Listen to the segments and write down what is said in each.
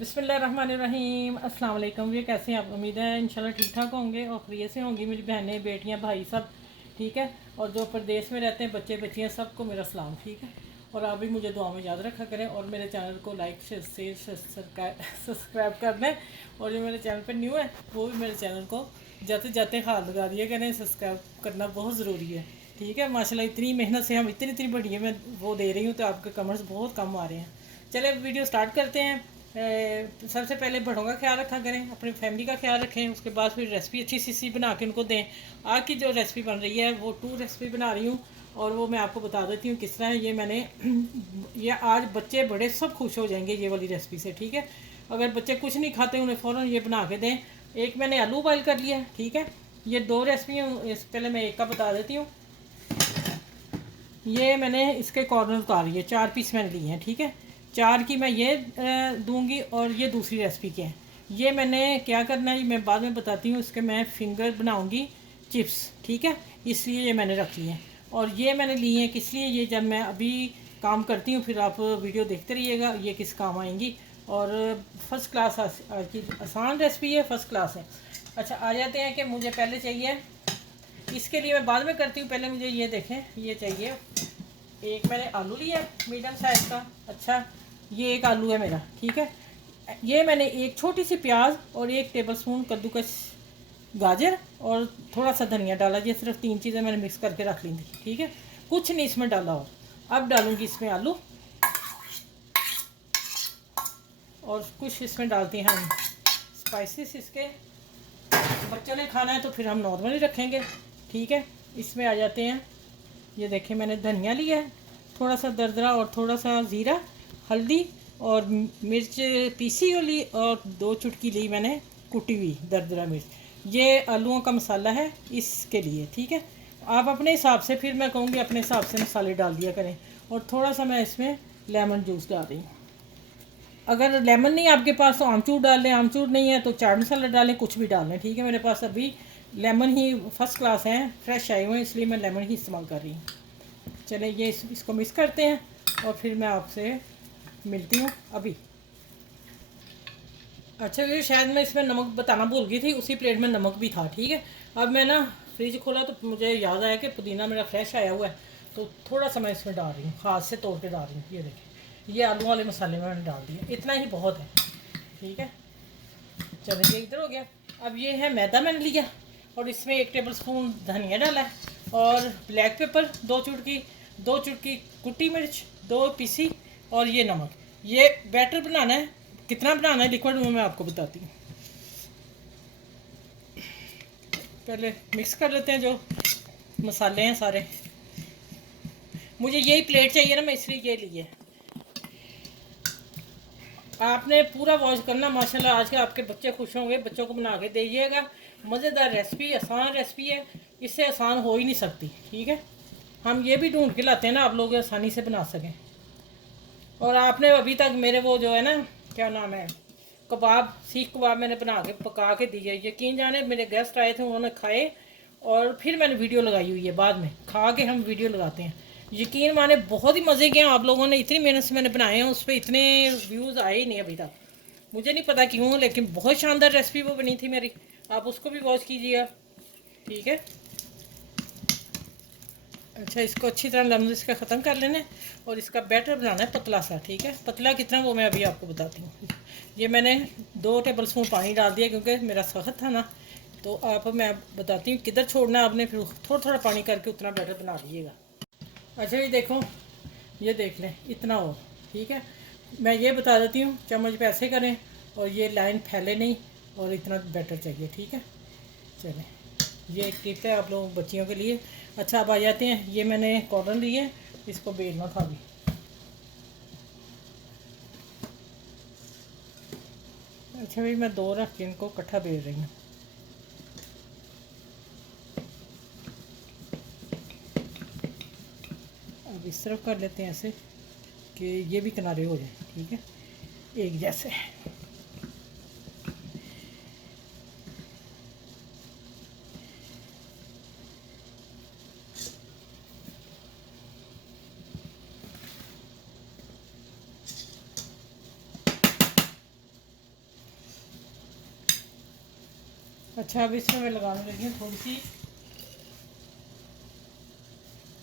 बिस्मिल्लाहिर्रहमानिर्रहीम अस्सलाम वालेकुम। ये कैसे हैं आप? उम्मीद है इंशाल्लाह ठीक ठाक होंगे और खैरियत से होंगी। मेरी बहनें, बेटियां, भाई सब ठीक है। और जो प्रदेश में रहते हैं बच्चे बच्चियां, सबको मेरा सलाम, ठीक है। और आप भी मुझे दुआ में याद रखा करें और मेरे चैनल को लाइक शेयर सब्सक्राइब कर दें। और जो मेरे चैनल पर न्यू है वो भी मेरे चैनल को जाते जाते हाथ लगा दिया करें, सब्सक्राइब करना बहुत ज़रूरी है, ठीक है। माशाल्लाह इतनी मेहनत से हम इतनी इतनी बढ़िया मैं वो दे रही हूँ तो आपके कमेंट्स बहुत कम आ रहे हैं। चले वीडियो स्टार्ट करते हैं। सबसे पहले बड़ों का ख्याल रखा करें, अपनी फैमिली का ख्याल रखें, उसके बाद फिर रेसिपी अच्छी सी बना के उनको दें। आज की जो रेसिपी बन रही है वो 2 रेसिपी बना रही हूँ और वो मैं आपको बता देती हूँ किस तरह है। ये मैंने ये आज बच्चे बड़े सब खुश हो जाएंगे ये वाली रेसिपी से, ठीक है। अगर बच्चे कुछ नहीं खाते उन्हें फ़ौरन ये बना के दें। एक मैंने आलू बॉयल कर लिया, ठीक है। ये 2 रेसिपी इस पहले मैं एक का बता देती हूँ। ये मैंने इसके कॉर्नर उतार लिए, 4 पीस मैंने लिए हैं, ठीक है। 4 की मैं ये दूंगी और ये दूसरी रेसिपी के हैं। ये मैंने क्या करना है मैं बाद में बताती हूँ। इसके मैं फिंगर बनाऊंगी चिप्स, ठीक है। इसलिए ये मैंने रख लिए हैं। और ये मैंने लिए हैं किस लिए, ये जब मैं अभी काम करती हूँ फिर आप वीडियो देखते रहिएगा ये किस काम आएंगी। और फर्स्ट क्लास आज की आसान रेसिपी है, फर्स्ट क्लास है। अच्छा आ जाते हैं कि मुझे पहले चाहिए, इसके लिए मैं बाद में करती हूँ, पहले मुझे ये देखें। ये चाहिए, एक मैंने आलू लिया मीडियम साइज़ का। अच्छा ये एक आलू है मेरा, ठीक है। ये मैंने एक छोटी सी प्याज और 1 टेबलस्पून कद्दूकस गाजर और थोड़ा सा धनिया डाला। ये सिर्फ 3 चीज़ें मैंने मिक्स करके रख ली थी, ठीक है। कुछ नहीं इसमें डाला। और अब डालूंगी इसमें आलू और कुछ इसमें डालते हैं हम स्पाइसेस। इसके बच्चों ने खाना है तो फिर हम नॉर्मली रखेंगे, ठीक है। इसमें आ जाते हैं, ये देखें मैंने धनिया लिया है थोड़ा सा दरदरा और थोड़ा सा ज़ीरा, हल्दी और मिर्च पीसी वाली और 2 चुटकी ली मैंने कुटी हुई दरदरा मिर्च। ये आलूओं का मसाला है इसके लिए, ठीक है। आप अपने हिसाब से, फिर मैं कहूँगी अपने हिसाब से मसाले डाल दिया करें। और थोड़ा सा मैं इसमें लेमन जूस डाल रही हूँ। अगर लेमन नहीं आपके पास तो आमचूर डाल लें, आमचूर नहीं है तो चाट मसाला डालें, कुछ भी डाल लें, ठीक है। मेरे पास अभी लेमन ही फर्स्ट क्लास हैं, फ्रेश आए हुए हैं, इसलिए मैं लेमन ही इस्तेमाल कर रही हूँ। चले ये इसको मिक्स करते हैं और फिर मैं आपसे मिलती हूँ अभी। अच्छा ये शायद मैं इसमें नमक बताना भूल गई थी, उसी प्लेट में नमक भी था, ठीक है। अब मैं ना फ्रिज खोला तो मुझे याद आया कि पुदीना मेरा फ्रेश आया हुआ है, तो थोड़ा सा मैं इसमें डाल रही हूँ, हाथ से तोड़ के डाल रही हूँ। ये देखिए ये आलू वाले मसाले में मैंने डाल दिए, इतना ही बहुत है, ठीक है। चलिए ये इधर हो गया। अब ये है मैदा मैंने लिया और इसमें 1 टेबलस्पून धनिया डाला है और ब्लैक पेपर 2 चुटकी कुटी मिर्च 2 पीसी और ये नमक। ये बैटर बनाना है, कितना बनाना है लिक्विड में मैं आपको बताती हूँ। पहले मिक्स कर लेते हैं जो मसाले हैं सारे। मुझे यही प्लेट चाहिए ना, मैं इसलिए ये लिए। आपने पूरा वॉश करना, माशाल्लाह आज के आपके बच्चे खुश होंगे, बच्चों को बना के दीजिएगा। मज़ेदार रेसिपी, आसान रेसिपी है, इससे आसान हो ही नहीं सकती, ठीक है। हम ये भी ढूंढ के लाते हैं ना आप लोग आसानी से बना सकें। और आपने अभी तक मेरे वो जो है ना क्या नाम है कबाब, सीख कबाब मैंने बना के पका के दिए, यकीन जाने मेरे गेस्ट आए थे उन्होंने खाए और फिर मैंने वीडियो लगाई हुई है, बाद में खा के हम वीडियो लगाते हैं। यकीन माने बहुत ही मज़े के हैं आप लोगों ने, इतनी मेहनत से मैंने बनाए हैं, उस पर इतने व्यूज़ आए ही नहीं अभी तक, मुझे नहीं पता क्यों, लेकिन बहुत शानदार रेसिपी वो बनी थी मेरी। आप उसको भी वॉच कीजिएगा, ठीक है। अच्छा इसको अच्छी तरह लम्स इसका ख़त्म कर लेना है और इसका बैटर बनाना है पतला सा, ठीक है। पतला कितना वो मैं अभी आपको बताती हूँ। ये मैंने 2 टेबलस्पून पानी डाल दिया क्योंकि मेरा सख्त था ना, तो आप मैं बताती हूँ किधर छोड़ना है आपने, फिर थोड़ा थोड़ा पानी करके उतना बैटर बना लीजिएगा। अच्छा ये देखो, ये देख लें इतना हो, ठीक है। मैं ये बता देती हूँ चम्मच पे ऐसे करें और ये लाइन फैले नहीं और इतना बैटर चाहिए, ठीक है। चलें ये एक टिप है आप लोग बच्चियों के लिए। अच्छा अब आ जाते हैं, ये मैंने कॉटन लिए, इसको बेलना था अभी। अच्छा भाई मैं 2 रख के इनको इकट्ठा बेल रही हूँ। अब इस तरफ कर लेते हैं ऐसे कि ये भी किनारे हो जाए, ठीक है, एक जैसे। अच्छा अब इसमें मैं लगाने लगी हूँ थोड़ी सी।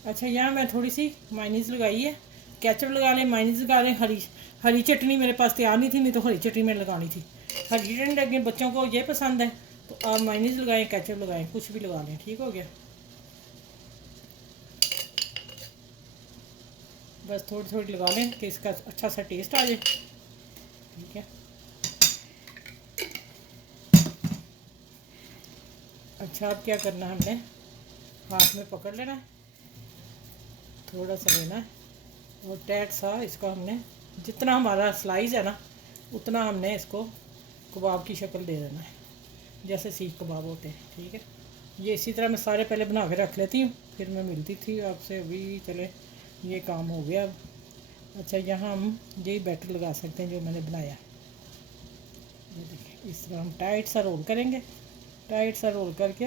अच्छा यहाँ मैं थोड़ी सी माइनीज़ लगाई है, केचप लगा लें, माइनीज़ लगा लें, हरी चटनी मेरे पास तैयार नहीं थी, नहीं तो हरी चटनी मैंने लगानी थी। हरी चटनी लगे बच्चों को ये पसंद है, तो आप माइनीज़ लगाएं, केचप लगाएं, कुछ भी लगा लें। ठीक हो गया, बस थोड़ी थोड़ी लगा लें कि इसका अच्छा सा टेस्ट आ जाए। ठीक है, अच्छा अब क्या करना है, हमने हाथ में पकड़ लेना है, थोड़ा सा लेना है और टाइट सा इसको हमने, जितना हमारा स्लाइस है ना उतना हमने इसको कबाब की शक्ल दे देना है, जैसे सीख कबाब होते हैं। ठीक है, ये इसी तरह मैं सारे पहले बना के रख लेती हूँ, फिर मैं मिलती थी आपसे। अभी चले ये काम हो गया अब। अच्छा यहाँ हम यही बैटर लगा सकते हैं जो मैंने बनाया। ये देखिए इस तरह हम टाइट सा रोल करेंगे, टाइट सा रोल करके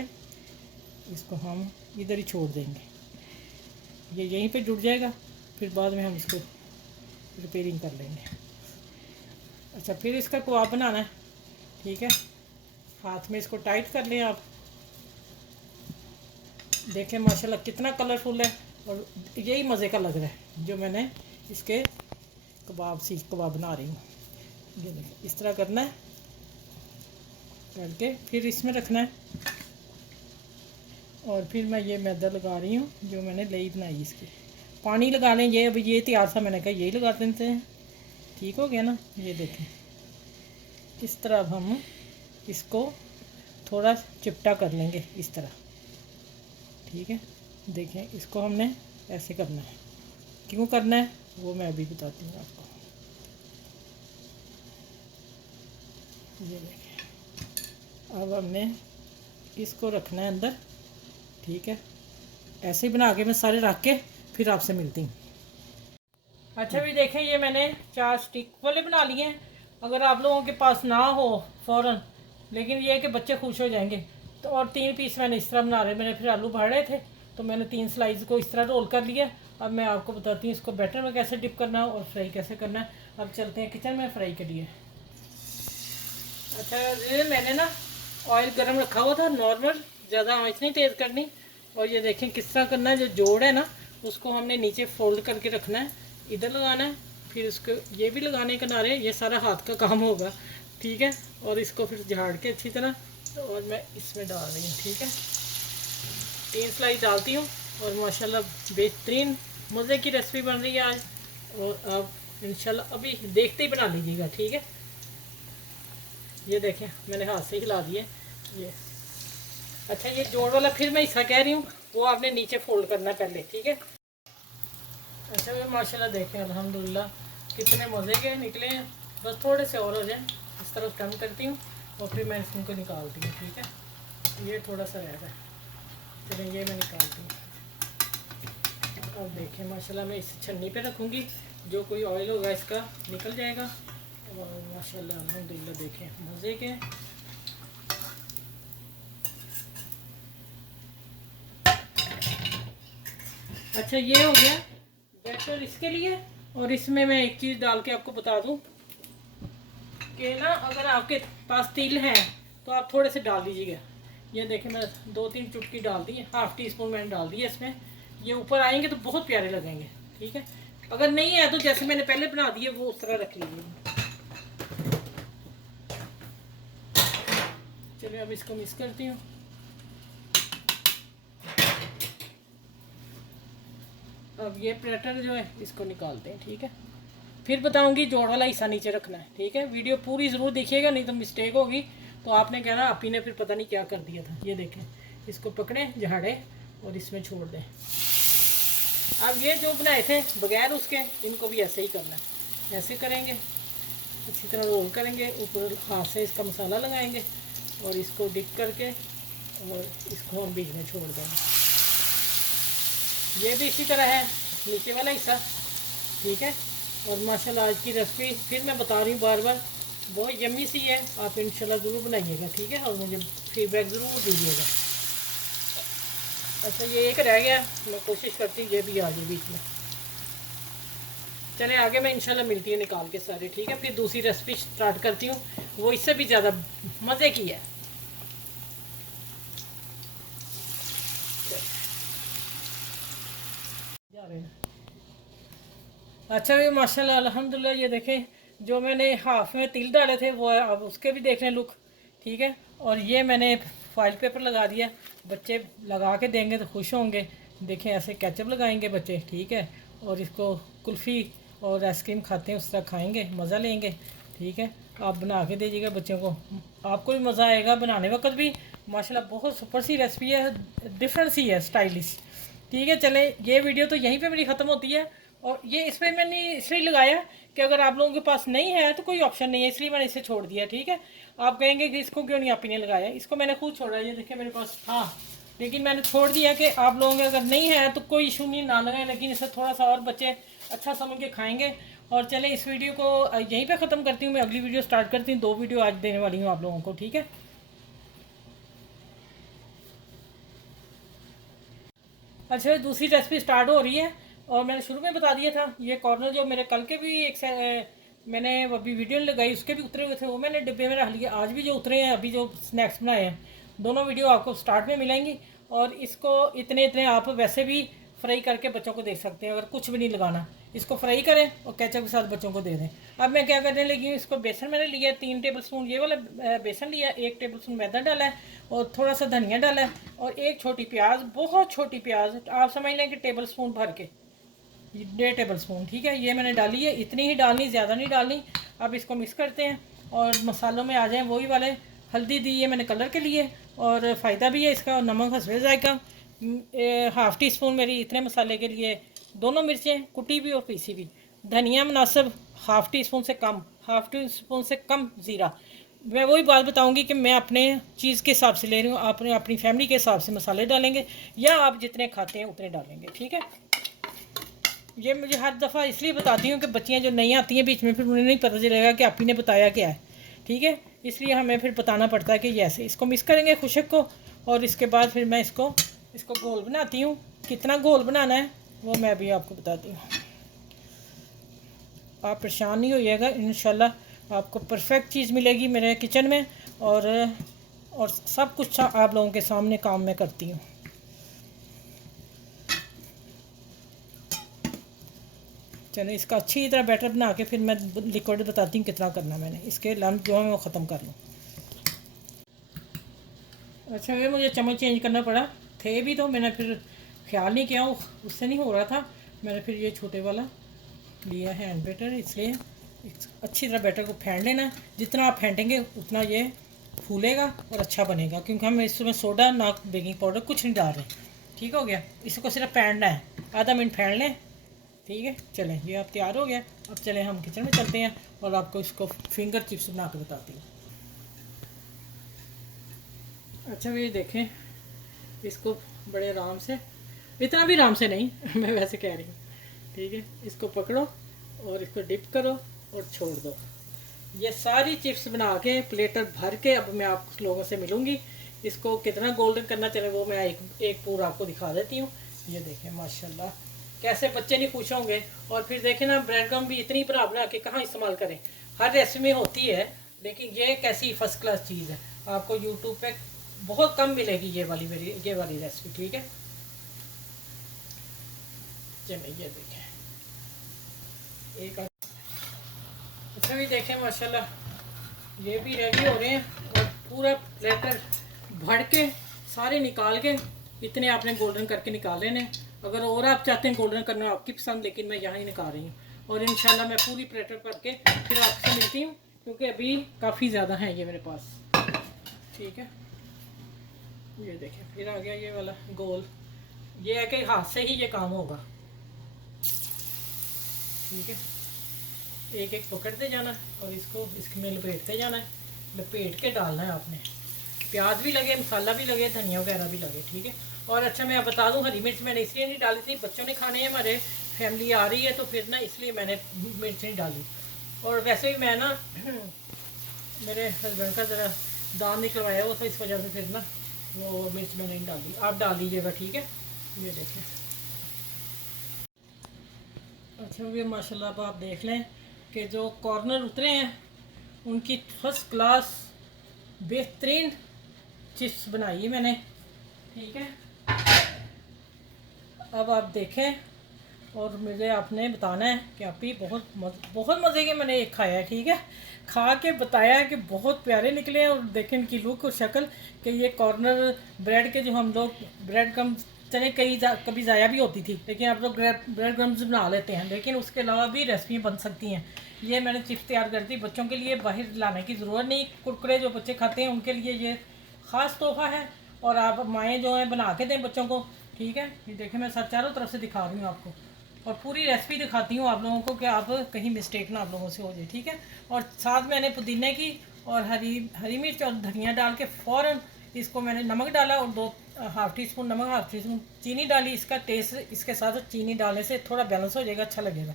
इसको हम इधर ही छोड़ देंगे, ये यहीं पे जुड़ जाएगा, फिर बाद में हम इसको रिपेयरिंग कर लेंगे। अच्छा फिर इसका कबाब बनाना है। ठीक है, हाथ में इसको टाइट कर लें आप, देखें माशाल्लाह कितना कलरफुल है, और यही मज़े का लग रहा है जो मैंने इसके कबाब सीख कबाब बना रही हूँ। ये देखिए इस तरह करना है करके फिर इसमें रखना है, और फिर मैं ये मैदा लगा रही हूँ जो मैंने लई बनाई इसकी। पानी लगा लें, ये अभी ये तैयार था, मैंने कहा यही लगा देते हैं। ठीक हो गया ना, ये देखें इस तरह अब हम इसको थोड़ा चिपटा कर लेंगे इस तरह। ठीक है, देखें इसको हमने ऐसे करना है, क्यों करना है वो मैं अभी बताती हूँ आपको। ये देखें अब हमने इसको रखना है अंदर। ठीक है, ऐसे ही बना के मैं सारे रख के फिर आपसे मिलती हूँ। अच्छा भी देखें ये मैंने 4 स्टिक वाले बना लिए हैं। अगर आप लोगों के पास ना हो फ़ौरन, लेकिन ये है कि बच्चे खुश हो जाएंगे, तो और 3 पीस मैंने इस तरह बना रहे, मैंने फिर आलू भर रहे थे तो मैंने 3 स्लाइस को इस तरह रोल कर लिया। अब मैं आपको बताती हूँ इसको बैटर में कैसे डिप करना है और फ्राई कैसे करना है। अब चलते हैं किचन में फ्राई के लिए। अच्छा ये मैंने ना ऑयल गर्म रखा हुआ था नॉर्मल, ज़्यादा आँच नहीं तेज़ करनी। और ये देखें किस तरह करना है, जो जोड़ है ना उसको हमने नीचे फोल्ड करके रखना है, इधर लगाना है, फिर उसको ये भी लगाने किनारे, ये सारा हाथ का काम होगा। ठीक है, और इसको फिर झाड़ के अच्छी तरह, और मैं इसमें डाल रही हूँ। ठीक है, 3 स्लाइस डालती हूँ, और माशाल्लाह बेहतरीन मज़े की रेसिपी बन रही है आज। और आप इंशाल्लाह अभी देखते ही बना लीजिएगा। ठीक है, ये देखें मैंने हाथ से हिला दिए ये। अच्छा ये जोड़ वाला फिर मैं हिस्सा कह रही हूँ, वो आपने नीचे फोल्ड करना है पहले। ठीक है, अच्छा ये माशाल्लाह देखें अल्हम्दुलिल्लाह कितने मज़े के निकले हैं। बस थोड़े से और हो जाए, इस तरफ टर्न करती हूँ और फिर मैं इसको निकालती हूँ। ठीक है, ये थोड़ा सा रह रहा है, चलिए ये मैं निकालती हूँ। अब देखें माशाल्लाह मैं इस छन्नी पे रखूँगी, जो कोई ऑयल होगा इसका निकल जाएगा। और माशाल्लाह अल्हम्दुलिल्लाह देखें मज़े के। अच्छा ये हो गया बैटर इसके लिए। और इसमें मैं एक चीज़ डाल के आपको बता दूं कि ना अगर आपके पास तिल है तो आप थोड़े से डाल दीजिएगा। ये देखें मैं 2-3 चुटकी डाल दी है, ½ टीस्पून मैंने डाल दी है इसमें। ये ऊपर आएंगे तो बहुत प्यारे लगेंगे। ठीक है, अगर नहीं है तो जैसे मैंने पहले बना दिए वो उस तरह रख लीजिए। चलिए अब इसको मिक्स करती हूँ। अब ये प्लेटर जो है इसको निकालते हैं। ठीक है, फिर बताऊंगी जोड़ वाला हिस्सा नीचे रखना है। ठीक है, वीडियो पूरी ज़रूर देखिएगा, नहीं तो मिस्टेक होगी तो आपने कहना आपी ने फिर पता नहीं क्या कर दिया था। ये देखें इसको पकड़े झाड़े और इसमें छोड़ दें। अब ये जो बनाए थे बगैर उसके, इनको भी ऐसे ही करना है। ऐसे करेंगे, अच्छी तरह रोल करेंगे, ऊपर हाथ से इसका मसाला लगाएंगे और इसको डिप करके और इसको हम बीच में छोड़ देंगे। ये भी इसी तरह है नीचे वाला हिस्सा। ठीक है, और माशाल्लाह आज की रेसिपी फिर मैं बता रही हूँ बार बार, बहुत यम्मी सी है। आप इंशाल्लाह ज़रूर बनाइएगा। ठीक है, और मुझे फीडबैक ज़रूर दीजिएगा। अच्छा ये एक रह गया, मैं कोशिश करती हूँ ये भी आ जाए बीच में। चले आगे मैं इंशाल्लाह मिलती हूँ निकाल के सारे। ठीक है, फिर दूसरी रेसिपी स्टार्ट करती हूँ, वो इससे भी ज़्यादा मज़े की है। रहे हैं। अच्छा भी माशाल्लाह अल्हम्दुलिल्लाह, ये देखें जो मैंने हाफ में तिल डाले थे वो है, अब उसके भी देख लें लुक। ठीक है, और ये मैंने फॉइल पेपर लगा दिया, बच्चे लगा के देंगे तो खुश होंगे। देखें ऐसे केचप लगाएंगे बच्चे, ठीक है, और इसको कुल्फ़ी और आइसक्रीम खाते हैं उस तरह खाएंगे, मज़ा लेंगे। ठीक है, आप बना के दीजिएगा बच्चों को, आपको भी मज़ा आएगा बनाने वक्त भी। माशाल्लाह बहुत सुपर सी रेसिपी है, डिफरेंट सी है, स्टाइलिश। ठीक है, चले ये वीडियो तो यहीं पे मेरी ख़त्म होती है। और ये इसमें मैंने इसलिए लगाया कि अगर आप लोगों के पास नहीं है तो कोई ऑप्शन नहीं है, इसलिए मैंने इसे छोड़ दिया। ठीक है, आप कहेंगे कि इसको क्यों नहीं आप ही ने लगाया, इसको मैंने खुद छोड़ा, ये देखिए मेरे पास था लेकिन मैंने छोड़ दिया कि आप लोगों के अगर नहीं है तो कोई इशू नहीं, ना लगाएं, लेकिन इसे थोड़ा सा और बच्चे अच्छा समझ के खाएंगे। और चले इस वीडियो को यहीं पे ख़त्म करती हूँ, मैं अगली वीडियो स्टार्ट करती हूँ। 2 वीडियो आज देने वाली हूँ आप लोगों को। ठीक है, अच्छा दूसरी रेसिपी स्टार्ट हो रही है, और मैंने शुरू में बता दिया था ये कॉर्नर जो मेरे कल के भी मैंने अभी वीडियो लगाई उसके भी उतरे हुए थे, वो मैंने डिब्बे में रख लिया। आज भी जो उतरे हैं, अभी जो स्नैक्स बनाए हैं, दोनों वीडियो आपको स्टार्ट में मिलेंगी। और इसको इतने इतने आप वैसे भी फ्राई करके बच्चों को दे सकते हैं, अगर कुछ भी नहीं लगाना, इसको फ्राई करें और केचप के साथ बच्चों को दे दें। अब मैं क्या करने लगी हूँ, इसको बेसन मैंने लिया 3 टेबल स्पून ये वाला बेसन लिया, 1 टेबल स्पून मैदा डाला है, और थोड़ा सा धनिया डाला है, और 1 छोटी प्याज, बहुत छोटी प्याज, आप समझ लें कि टेबल स्पून भर के, 1.5 टेबल स्पून। ठीक है, ये मैंने डाली है, इतनी ही डालनी, ज़्यादा नहीं डालनी। अब इसको मिक्स करते हैं और मसालों में आ जाएँ वही वाले। हल्दी दी है मैंने कलर के लिए, और फ़ायदा भी है इसका, नमक हस्बे जायका, हाफ़ टी स्पून मेरी इतने मसाले के लिए, दोनों मिर्चें कुटी भी और पीसी भी, धनिया मुनासिब हाफ़ टी स्पून से कम, हाफ़ टी स्पून से कम ज़ीरा। मैं वही बात बताऊंगी कि मैं अपने चीज़ के हिसाब से ले रही हूँ, आपने अपनी फैमिली के हिसाब से मसाले डालेंगे, या आप जितने खाते हैं उतने डालेंगे। ठीक है, ये मुझे हर दफ़ा इसलिए बताती हूँ कि बच्चियाँ जो नहीं आती हैं बीच में, फिर उन्हें नहीं पता चलेगा कि आप ही ने बताया क्या है। ठीक है, इसलिए हमें फिर बताना पड़ता है कि ये ऐसे इसको मिक्स करेंगे खुशक को, और इसके बाद फिर मैं इसको इसको गोल बनाती हूँ। कितना गोल बनाना है वो मैं भी आपको बताती हूँ, आप परेशान नहीं होइएगा, इंशाल्लाह आपको परफेक्ट चीज़ मिलेगी मेरे किचन में। और सब कुछ आप लोगों के सामने काम मैं करती हूँ। चलो इसका अच्छी तरह बैटर बना के फिर मैं लिक्विड बताती हूँ कितना करना मैंने, इसके लम्ब जो है वो ख़त्म कर लूँ। अच्छा ये मुझे चम्मच चेंज करना पड़ा, थे भी तो मैंने फिर ख्याल नहीं किया, उससे नहीं हो रहा था, मैंने फिर ये छोटे वाला लिया है हैंड बैटर। इसलिए अच्छी तरह बैटर को फेंट लेना है, जितना आप फेंटेंगे उतना ये फूलेगा और अच्छा बनेगा, क्योंकि हम इसमें सोडा ना बेकिंग पाउडर कुछ नहीं डाल रहे। ठीक हो गया, इसको सिर्फ फेंटना है, आधा मिनट फेंट लें। ठीक है, चलें ये अब तैयार हो गया। अब चलें हम किचन में चलते हैं और आपको इसको फिंगर चिप्स बना कर बताती हूँ। अच्छा ये देखें, इसको बड़े आराम से, इतना भी आराम से नहीं मैं वैसे कह रही हूँ। ठीक है, इसको पकड़ो और इसको डिप करो और छोड़ दो। ये सारी चिप्स बना के प्लेटर भर के अब मैं आप लोगों से मिलूँगी। इसको कितना गोल्डन करना चले वो मैं एक पूरा आपको दिखा देती हूँ। ये देखें माशाल्लाह कैसे बच्चे नहीं खुश होंगे। और फिर देखें ना, ब्रेड गम भी इतनी बना के कहाँ इस्तेमाल करें, हर रेसिपी में होती है, लेकिन ये कैसी फर्स्ट क्लास चीज़ है, आपको यूट्यूब पे बहुत कम मिलेगी ये वाली रेसिपी। ठीक है, चलिए ये देखें एक। अच्छा भी देखें माशाल्लाह ये भी रेडी हो रहे हैं, और पूरा प्लेटर भर के सारे निकाल के इतने आपने गोल्डन करके निकाल लेने। अगर और आप चाहते हैं गोल्डन करना आपकी पसंद, लेकिन मैं यहाँ ही निकाल रही हूँ। और इंशाल्लाह मैं पूरी प्लेटर भर के फिर आपसे मिलती हूँ, क्योंकि अभी काफ़ी ज़्यादा हैं ये मेरे पास। ठीक है, ये देखें फिर आ गया ये वाला गोल, ये है कि हाथ से ही ये काम होगा। ठीक है, एक एक पकड़ते जाना और इसको इसमें लपेटते जाना है, लपेट के डालना है आपने, प्याज भी लगे, मसाला भी लगे, धनिया वगैरह भी लगे। ठीक है, और अच्छा मैं बता दूं, हरी मिर्च मैंने इसलिए नहीं डाली थी, बच्चों ने खाने हैं, हमारे फैमिली आ रही है तो फिर ना इसलिए मैंने मिर्च नहीं डाली। और वैसे भी मैं ना मेरे हस्बैंड का ज़रा दांत निकलवाया हुआ था, इस वजह से फिर ना वो मिर्च मैंने नहीं डाली, आप डाल लीजिएगा। ठीक है, ये देखें। अच्छा ये माशाल्लाह अब आप देख लें कि जो कॉर्नर उतरे हैं उनकी फर्स्ट क्लास बेहतरीन चिप्स बनाई है मैंने। ठीक है, अब आप देखें और मुझे आपने बताना है कि आप भी बहुत मज़े के मैंने एक खाया है, ठीक है। खा के बताया है कि बहुत प्यारे निकले हैं, और देखें इनकी लुक और शक्ल कि ये कॉर्नर ब्रेड के जो हम लोग ब्रेड क्रम चने कभी ज़ाया भी होती थी, लेकिन आप लोग ब्रेड क्रम्स बना लेते हैं, लेकिन उसके अलावा भी रेसिपी बन सकती हैं। ये मैंने चिप्स तैयार कर दी बच्चों के लिए, बाहर लाने की ज़रूरत नहीं। कुरकुरे जो बच्चे खाते हैं उनके लिए ये ख़ास तोहफ़ा है, और आप माएँ जो हैं बना के दें बच्चों को, ठीक है। ये देखें मैं सब चारों तरफ से दिखा रही हूँ आपको, और पूरी रेसिपी दिखाती हूँ आप लोगों को कि आप कहीं मिस्टेक ना आप लोगों से हो जाए, ठीक है। और साथ मैंने पुदीने की और हरी मिर्च और धनिया डाल के फ़ौरन इसको मैंने नमक डाला, और 2 हाफ़ टी स्पून नमक, हाफ़ टी स्पून चीनी डाली। इसका टेस्ट इसके साथ चीनी डालने से थोड़ा बैलेंस हो जाएगा, अच्छा लगेगा।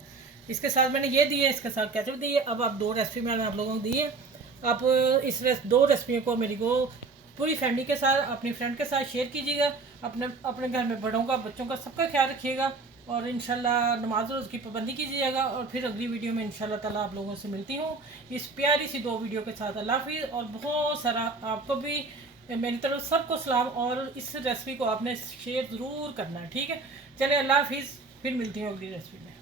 इसके साथ मैंने ये दिए, इसके साथ केचप दिए। अब आप 2 रेसिपी मैंने आप लोगों को दी है। आप इस 2 रेसिपियों को मेरी को पूरी फैमिली के साथ, अपनी फ्रेंड के साथ शेयर कीजिएगा। अपने अपने घर में बड़ों का, बच्चों का, सबका ख्याल रखिएगा, और इंशाल्लाह नमाज रोज़ की पाबंदी कीजिएगा। और फिर अगली वीडियो में इंशाल्लाह ताला आप लोगों से मिलती हूँ इस प्यारी सी 2 वीडियो के साथ। अल्लाह हाफिज़, और बहुत सारा आपको भी मेरी तरफ सबको सलाम, और इस रेसिपी को आपने शेयर ज़रूर करना है, ठीक है। चलिए अल्लाह हाफिज़, फिर मिलती हूँ अगली रेसिपी में।